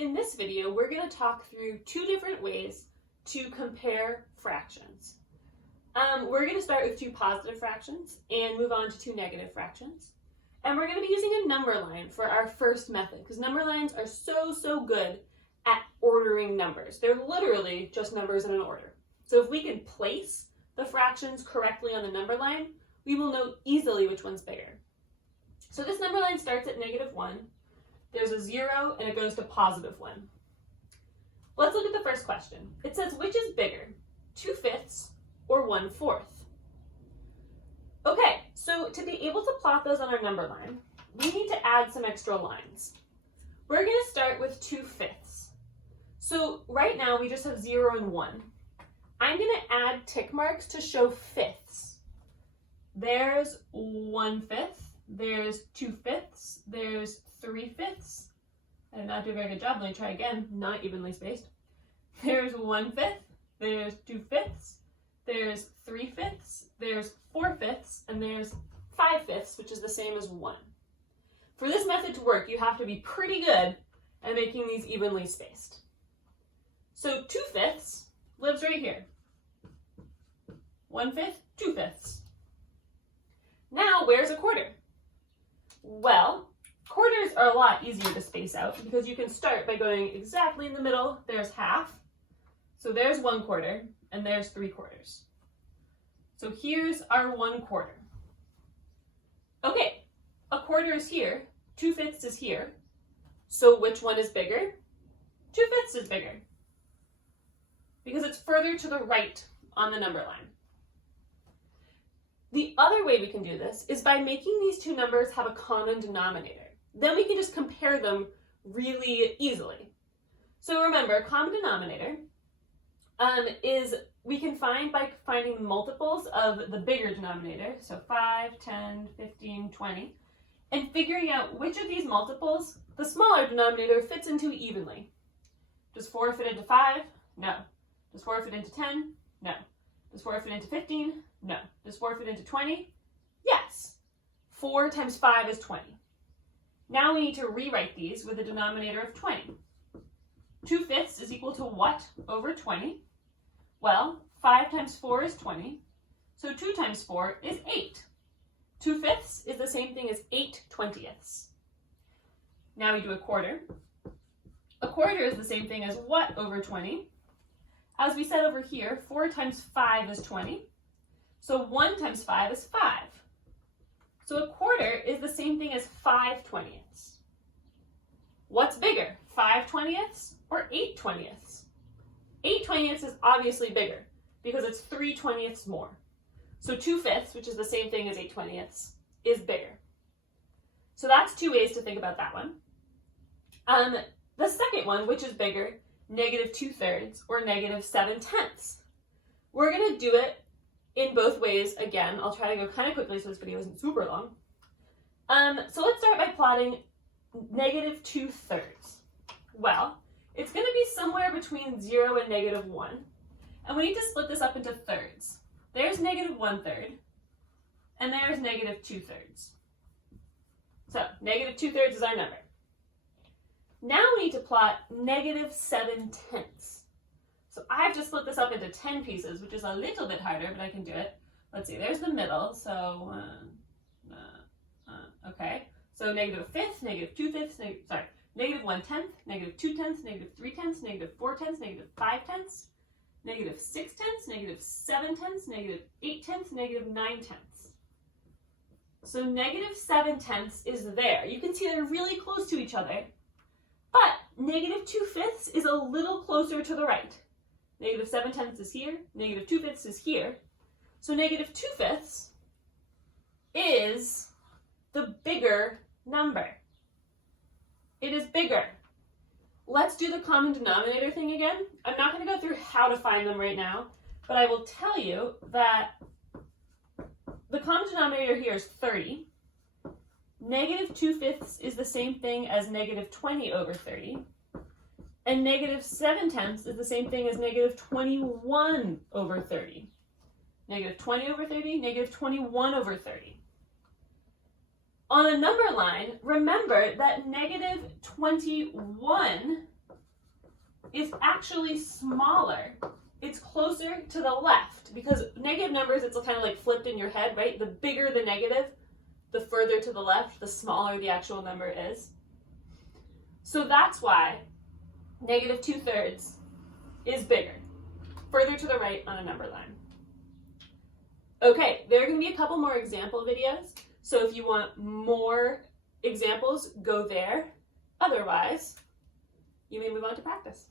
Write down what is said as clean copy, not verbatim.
in this video, we're going to talk through two different ways to compare fractions. We're going to start with two positive fractions and move on to two negative fractions. And we're going to be using a number line for our first method because number lines are so good at ordering numbers. They're literally just numbers in an order. So if we can place the fractions correctly on the number line, we will know easily which one's bigger. So this number line starts at -1. There's a 0 and it goes to +1. Let's look at the first question. It says, which is bigger, 2/5 or 1/4? Okay, so to be able to plot those on our number line, we need to add some extra lines. We're going to start with 2/5. So right now we just have 0 and 1. I'm going to add tick marks to show fifths. There's 1/5, there's 2/5, there's 3/5. I did not do a very good job. Let me try again. Not evenly spaced. There's 1/5, there's 2/5, there's 3/5, there's 4/5, and there's 5/5, which is the same as 1. For this method to work, you have to be pretty good at making these evenly spaced. So 2/5 lives right here. 1/5, 2/5. Now, where's a quarter? Well, quarters are a lot easier to space out because you can start by going exactly in the middle. There's half. So there's 1/4 and there's 3/4. So here's our 1/4. Okay, a quarter is here, 2/5 is here. So which one is bigger? 2/5 is bigger because it's further to the right on the number line. The other way we can do this is by making these two numbers have a common denominator. Then we can just compare them really easily. So remember, common denominator is we can find by finding multiples of the bigger denominator, so 5, 10, 15, 20, and figuring out which of these multiples the smaller denominator fits into evenly. Does 4 fit into 5? No. Does 4 fit into 10? No. Does 4 fit into 15? No. Does 4 fit into 20? Yes. 4 times 5 is 20. Now we need to rewrite these with a denominator of 20. 2/5 is equal to what over 20? Well, 5 times 4 is 20, so 2 times 4 is 8. 2/5 is the same thing as 8/20. Now we do a quarter. A quarter is the same thing as what over 20? As we said over here, 4 times 5 is 20, so 1 times 5 is 5. So a quarter is the same thing as 5/20. What's bigger, 5/20 or 8/20? 8/20 is obviously bigger because it's 3/20 more. So 2/5, which is the same thing as 8/20, is bigger. So that's two ways to think about that one. The second one, which is bigger, -2/3 or -7/10. We're going to do it in both ways again. I'll try to go kind of quickly so this video isn't super long. So let's start by plotting -2/3. Well, it's going to be somewhere between 0 and -1. And we need to split this up into thirds. There's -1/3 and there's -2/3. So -2/3 is our number. Now we need to plot -7/10. So I have to split this up into 10 pieces, which is a little bit harder, but I can do it. Let's see, there's the middle, so, okay. So -1/5, -2/5, -1/10, -2/10, -3/10, -4/10, -5/10, -6/10, -7/10, -8/10, -9/10. So -7/10 is there. You can see they're really close to each other, but -2/5 is a little closer to the right. -7/10 is here, -2/5 is here. So -2/5 is the bigger number. It is bigger. Let's do the common denominator thing again. I'm not going to go through how to find them right now, but I will tell you that the common denominator here is 30. -2/5 is the same thing as -20/30. And -7/10 is the same thing as -21/30. -20/30, -21/30. On a number line, remember that -21 is actually smaller. It's closer to the left because negative numbers, it's kind of like flipped in your head, right? The bigger the negative, the further to the left, the smaller the actual number is. So that's why negative 2/3 is bigger, further to the right on a number line. Okay, there are going to be a couple more example videos. So if you want more examples, go there. Otherwise, you may move on to practice.